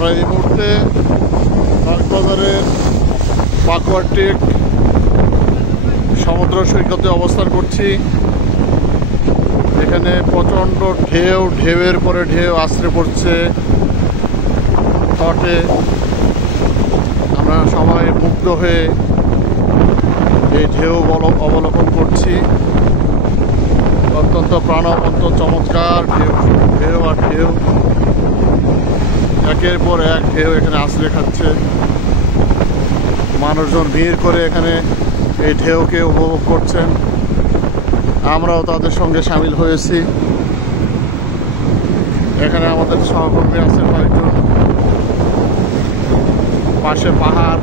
আমরা এই মুহূর্তে কক্সবাজারের পাকুয়াটিক সমুদ্র সৈকতে অবস্থান করছি। এখানে প্রচণ্ড ঢেউয়ের পরে ঢেউ আছড়ে পড়ছে তটে। আমরা সবাই মুগ্ধ হয়ে এই ঢেউ অবলোকন করছি। অত্যন্ত প্রাণবন্ত চমৎকার ঢেউ আর ঢেউ, একের পর এক ঢেউ এখানে আছড়ে খাচ্ছে। মানুষজন ভিড় করে এখানে এই ঢেউকে উপভোগ করছেন। আমরাও তাদের সঙ্গে সামিল হয়েছি। এখানে আমাদের সহকর্মী আছে কয়েকজন। পাশে পাহাড়,